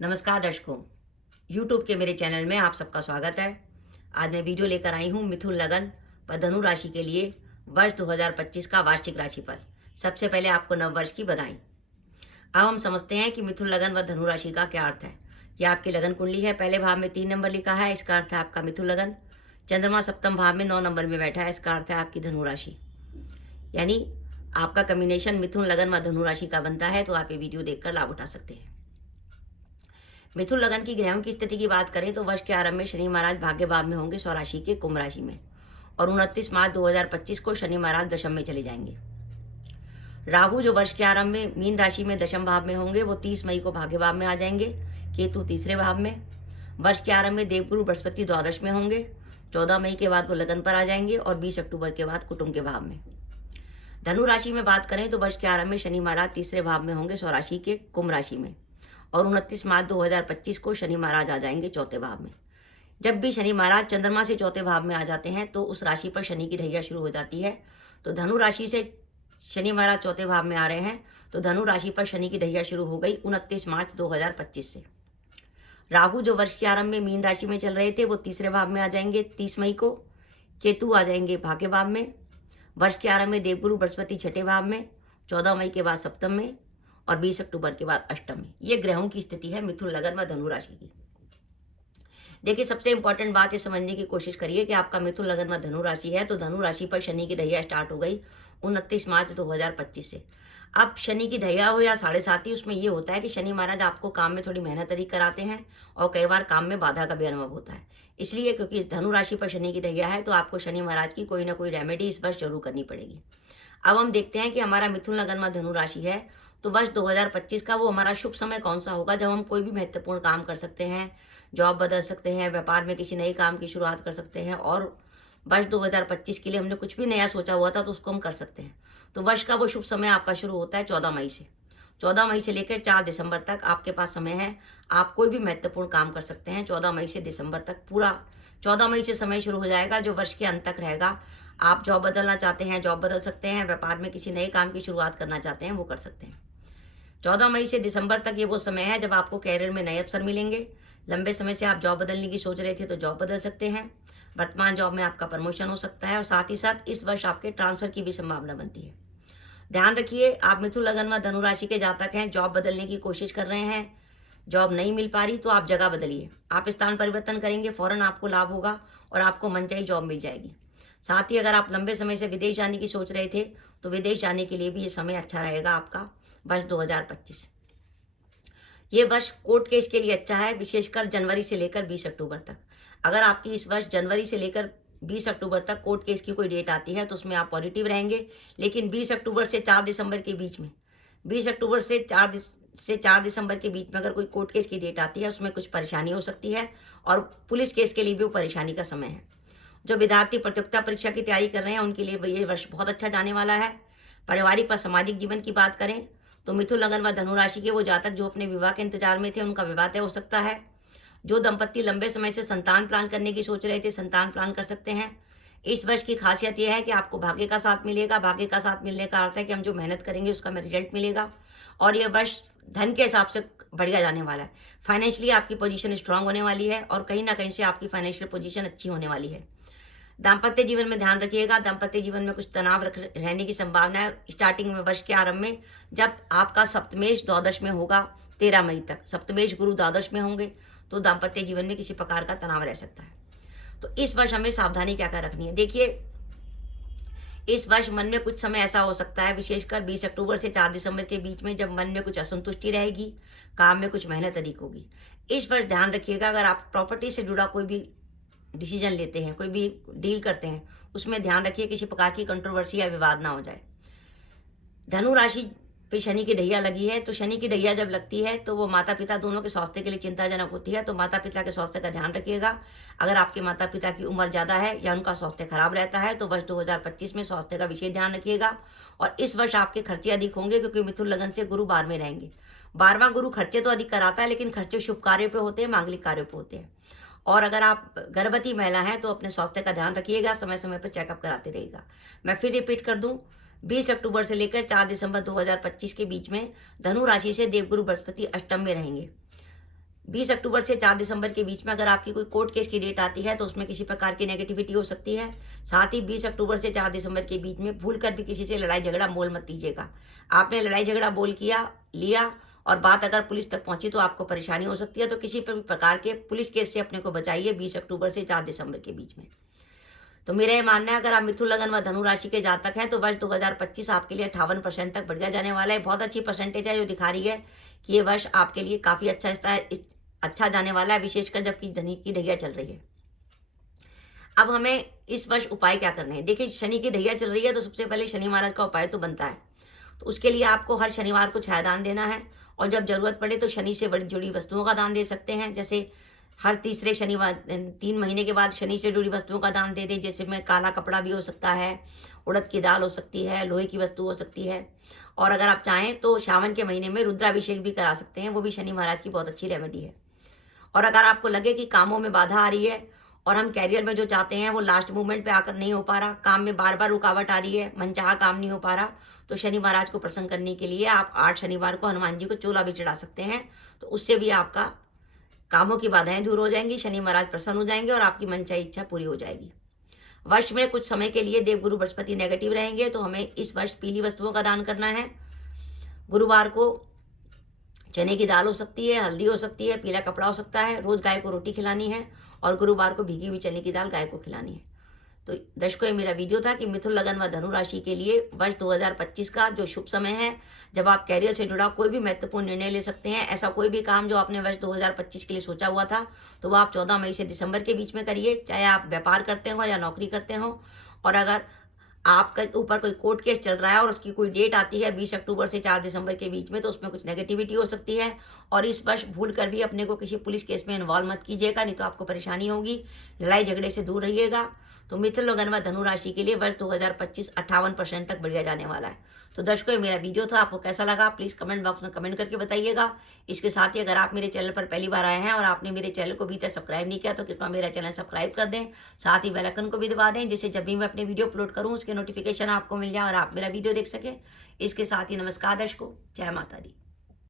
नमस्कार दर्शकों, YouTube के मेरे चैनल में आप सबका स्वागत है। आज मैं वीडियो लेकर आई हूँ मिथुन लगन व धनु राशि के लिए वर्ष 2025 का वार्षिक राशिफल। सबसे पहले आपको नव वर्ष की बधाई। अब हम समझते हैं कि मिथुन लगन व धनु राशि का क्या अर्थ है। ये आपकी लगन कुंडली है। पहले भाव में 3 नंबर लिखा है, इसका अर्थ है आपका मिथुन लगन। चंद्रमा सप्तम भाव में 9 नंबर में बैठा है, इसका अर्थ है आपकी धनु राशि। यानी आपका कॉम्बिनेशन मिथुन लगन व धनु राशि का बनता है, तो आप ये वीडियो देखकर लाभ उठा सकते हैं। मिथुन लगन की ग्रहों की स्थिति की बात करें तो वर्ष के आरंभ में शनि महाराज भाग्य भाव में होंगे स्वराशि के कुंभ राशि में, और 29 मार्च 2025 को शनि महाराज दशम में चले जाएंगे। राहु जो वर्ष के आरंभ में मीन राशि में दशम भाव में होंगे, वो 30 मई को भाग्य भाव में आ जाएंगे। केतु तीसरे भाव में। वर्ष के आरंभ में देवगुरु बृहस्पति द्वादश में होंगे। 14 मई के बाद वो लगन पर आ जाएंगे और 20 अक्टूबर के बाद कुटुंब के भाव में। धनु राशि में बात करें तो वर्ष के आरंभ में शनि महाराज तीसरे भाव में होंगे स्वराशि के कुंभ राशि में, और 29 मार्च 2025 को शनि महाराज आ जाएंगे चौथे भाव में। जब भी शनि महाराज चंद्रमा से चौथे भाव में आ जाते हैं तो उस राशि पर शनि की ढैया शुरू हो जाती है। तो धनु राशि से शनि महाराज चौथे भाव में आ रहे हैं, तो धनु राशि पर शनि की ढैया शुरू हो गई 29 मार्च 2025 से। राहु जो वर्ष के आरंभ में मीन राशि में चल रहे थे, वो तीसरे भाव में आ जाएंगे 30 मई को। केतु आ जाएंगे भाग्य भाव में। वर्ष के आरंभ में देवगुरु बृहस्पति छठे भाव में, 14 मई के बाद सप्तम में, और 20 अक्टूबर के बाद अष्टम में। ये ग्रहों की स्थिति है मिथुन लगन व धनु राशि की। देखिए, सबसे इंपॉर्टेंट बात ये समझने की कोशिश करिए कि आपका मिथुन लगन व धनु राशि है, तो धनु राशि पर शनि की ढैया स्टार्ट हो गई 29 मार्च 2025 से। अब शनि की ढैया हो या 7.5, उसमें ये होता है कि शनि महाराज आपको काम में थोड़ी मेहनत अधिक कराते हैं और कई बार काम में बाधा का भी अनुभव होता है। इसलिए क्योंकि धनु राशि पर शनि की ढैया है, तो आपको शनि महाराज की कोई ना कोई रेमेडी इस वर्ष जरूर करनी पड़ेगी। अब हम देखते हैं कि हमारा मिथुन लगन व धनु राशि है, तो वर्ष 2025 का वो हमारा शुभ समय कौन सा होगा जब हम कोई भी महत्वपूर्ण काम कर सकते हैं, जॉब बदल सकते हैं, व्यापार में किसी नए काम की शुरुआत कर सकते हैं, और वर्ष 2025 के लिए हमने कुछ भी नया सोचा हुआ था तो उसको हम कर सकते हैं। तो वर्ष का वो शुभ समय आपका शुरू होता है 14 मई से। 14 मई से लेकर 4 दिसंबर तक आपके पास समय है। आप कोई भी महत्वपूर्ण काम कर सकते हैं। 14 मई से दिसंबर तक पूरा 14 मई से समय शुरू हो जाएगा जो वर्ष के अंत तक रहेगा। आप जॉब बदलना चाहते हैं, जॉब बदल सकते हैं, व्यापार में किसी नए काम की शुरुआत करना चाहते हैं, वो कर सकते हैं। 14 मई से दिसंबर तक ये वो समय है जब आपको कैरियर में नए अवसर मिलेंगे। लंबे समय से आप जॉब बदलने की सोच रहे थे तो जॉब बदल सकते हैं। वर्तमान जॉब में आपका प्रमोशन हो सकता है, और साथ ही साथ इस वर्ष आपके ट्रांसफर की भी संभावना बनती है। ध्यान रखिए, आप मिथुन लगन व धनु राशि के जातक हैं, जॉब बदलने की कोशिश कर रहे हैं, जॉब नहीं मिल पा रही, तो आप जगह बदलिए। आप स्थान परिवर्तन करेंगे, फौरन आपको लाभ होगा और आपको मनचाही जॉब मिल जाएगी। साथ ही अगर आप लंबे समय से विदेश जाने की सोच रहे थे तो विदेश जाने के लिए भी ये समय अच्छा रहेगा आपका वर्ष 2025। ये वर्ष कोर्ट केस के लिए अच्छा है, विशेषकर जनवरी से लेकर 20 अक्टूबर तक। अगर आपकी इस वर्ष जनवरी से लेकर 20 अक्टूबर तक कोर्ट केस की कोई डेट आती है तो उसमें आप पॉजिटिव रहेंगे। लेकिन 20 अक्टूबर से 4 दिसंबर के बीच में, 20 अक्टूबर से 4 दिसंबर के बीच में अगर कोई कोर्ट केस की डेट आती है, उसमें कुछ परेशानी हो सकती है, और पुलिस केस के लिए भी वो परेशानी का समय है। जो विद्यार्थी प्रतियोगिता परीक्षा की तैयारी कर रहे हैं उनके लिए ये वर्ष बहुत अच्छा जाने वाला है। पारिवारिक व सामाजिक जीवन की बात करें तो मिथुन लगन व धनु राशि के वो जातक जो अपने विवाह के इंतजार में थे, उनका विवाह तय हो सकता है। जो दंपत्ति लंबे समय से संतान प्लान करने की सोच रहे थे, संतान प्लान कर सकते हैं। इस वर्ष की खासियत यह है कि आपको भाग्य का साथ मिलेगा। भाग्य का साथ मिलने का अर्थ है कि हम जो मेहनत करेंगे उसका हमें रिजल्ट मिलेगा, और यह वर्ष धन के हिसाब से बढ़िया जाने वाला है। फाइनेंशियली आपकी पोजीशन स्ट्रांग होने वाली है, और कहीं ना कहीं से आपकी फाइनेंशियल पोजीशन अच्छी होने वाली है। दाम्पत्य जीवन में ध्यान रखिएगा, दाम्पत्य जीवन में कुछ तनाव रहने की संभावना है स्टार्टिंग में, वर्ष के आरंभ में, जब आपका सप्तमेश द्वादश में होगा 13 मई तक। सप्तमेश गुरु द्वादश में होंगे तो दाम्पत्य जीवन में किसी प्रकार का तनाव रह सकता है। तो इस वर्ष हमें सावधानी क्या क्या रखनी है। देखिए, इस वर्ष मन में कुछ समय ऐसा हो सकता है, विशेषकर 20 अक्टूबर से 4 दिसंबर के बीच में, जब मन में कुछ असंतुष्टि रहेगी, काम में कुछ मेहनत अधिक होगी। इस वर्ष ध्यान रखिएगा, अगर आप प्रॉपर्टी से जुड़ा कोई भी डिसीजन लेते हैं, कोई भी डील करते हैं, उसमें ध्यान रखिए किसी प्रकार की कंट्रोवर्सी या विवाद ना हो जाए। धनु राशि पे शनि की ढैया लगी है, तो शनि की ढैया जब लगती है तो वो माता पिता दोनों के स्वास्थ्य के लिए चिंताजनक होती है। तो माता पिता के स्वास्थ्य का ध्यान रखिएगा। अगर आपके माता पिता की उम्र ज़्यादा है या उनका स्वास्थ्य खराब रहता है तो वर्ष 2025 में स्वास्थ्य का विशेष ध्यान रखिएगा। और इस वर्ष आपके खर्चे अधिक होंगे, क्योंकि मिथुन लगन से गुरु 12 में रहेंगे। 12वां गुरु खर्चे तो अधिक कराता है, लेकिन खर्चे शुभ कार्यों पे होते हैं, मांगलिक कार्यों पे होते हैं। और अगर आप गर्भवती महिला हैं तो अपने स्वास्थ्य का ध्यान रखिएगा, समय समय पर चेकअप कराते रहिएगा। मैं फिर रिपीट कर दूं, 20 अक्टूबर से लेकर 4 दिसंबर 2025 के बीच में धनु राशि से देवगुरु बृहस्पति अष्टम में रहेंगे। 20 अक्टूबर से 4 दिसंबर के बीच में अगर आपकी कोई कोर्ट केस की डेट आती है तो उसमें किसी प्रकार की नेगेटिविटी हो सकती है। साथ ही 20 अक्टूबर से 4 दिसंबर के बीच में भूल कर भी किसी से लड़ाई झगड़ा मोल मत लीजिएगा। आपने लड़ाई झगड़ा बोल लिया और बात अगर पुलिस तक पहुंची तो आपको परेशानी हो सकती है। तो किसी भी प्रकार के पुलिस केस से अपने को बचाइए 20 अक्टूबर से 4 दिसंबर के बीच में। तो मेरा ये मानना है, अगर आप मिथुन लगन व धनु राशि के जातक हैं तो वर्ष 2025 आपके लिए 58% तक बढ़िया जाने वाला है। बहुत अच्छी परसेंटेज है जो दिखा रही है कि ये वर्ष आपके लिए काफ़ी अच्छा जाने वाला है, विशेषकर जबकि शनि की ढैया चल रही है। अब हमें इस वर्ष उपाय क्या करने हैं? देखिए, शनि की ढैया चल रही है तो सबसे पहले शनि महाराज का उपाय तो बनता है। तो उसके लिए आपको हर शनिवार को छायादान देना है और जब जरूरत पड़े तो शनि से जुड़ी वस्तुओं का दान दे सकते हैं। जैसे हर तीसरे शनिवार 3 महीने के बाद शनि से जुड़ी वस्तुओं का दान दे दें, जैसे में काला कपड़ा भी हो सकता है, उड़द की दाल हो सकती है, लोहे की वस्तु हो सकती है। और अगर आप चाहें तो सावन के महीने में रुद्राभिषेक भी करा सकते हैं, वो भी शनि महाराज की बहुत अच्छी रेमेडी है। और अगर आपको लगे कि कामों में बाधा आ रही है और हम कैरियर में जो चाहते हैं वो लास्ट मोमेंट पे आकर नहीं हो पा रहा, काम में बार बार रुकावट आ रही है, मनचाहा काम नहीं हो पा रहा, तो शनि महाराज को प्रसन्न करने के लिए आप 8 शनिवार को हनुमान जी को चोला भी चढ़ा सकते हैं। तो उससे भी आपका कामों की बाधाएं दूर हो जाएंगी, शनि महाराज प्रसन्न हो जाएंगे और आपकी मनचाही इच्छा पूरी हो जाएगी। वर्ष में कुछ समय के लिए देवगुरु बृहस्पति नेगेटिव रहेंगे, तो हमें इस वर्ष पीली वस्तुओं का दान करना है। गुरुवार को चने की दाल हो सकती है, हल्दी हो सकती है, पीला कपड़ा हो सकता है, रोज गाय को रोटी खिलानी है और गुरुवार को भीगी हुई चने की दाल गाय को खिलानी है। तो दर्शकों, ये मेरा वीडियो था कि मिथुन लगन व धनु राशि के लिए वर्ष 2025 का जो शुभ समय है, जब आप कैरियर से जुड़ा कोई भी महत्वपूर्ण निर्णय ले सकते हैं। ऐसा कोई भी काम जो आपने वर्ष 2025 के लिए सोचा हुआ था तो वो आप 14 मई से दिसंबर के बीच में करिए, चाहे आप व्यापार करते हो या नौकरी करते हो। और अगर आपके ऊपर कोई कोर्ट केस चल रहा है और उसकी कोई डेट आती है 20 अक्टूबर से 4 दिसंबर के बीच में, तो उसमें कुछ नेगेटिविटी हो सकती है। और इस वर्ष भूल कर भी अपने को किसी पुलिस केस में इन्वॉल्व मत कीजिएगा, नहीं तो आपको परेशानी होगी। लड़ाई झगड़े से दूर रहिएगा। तो मिथुन लगन व धनु राशि के लिए वर्ष 2025 58% तक बढ़िया जाने वाला है। तो दर्शकों, ये मेरा वीडियो था, आपको कैसा लगा प्लीज़ कमेंट बॉक्स में कमेंट करके बताइएगा। इसके साथ ही अगर आप मेरे चैनल पर पहली बार आए हैं और आपने मेरे चैनल को अभी तक सब्सक्राइब नहीं किया तो कृपया मेरा चैनल सब्सक्राइब कर दें, साथ ही बेल आइकन को भी दबा दें, जिससे जब भी मैं अपने वीडियो अपलोड करूँ उसके नोटिफिकेशन आपको मिल जाए और आप मेरा वीडियो देख सकें। इसके साथ ही नमस्कार दर्शकों, जय माता दी।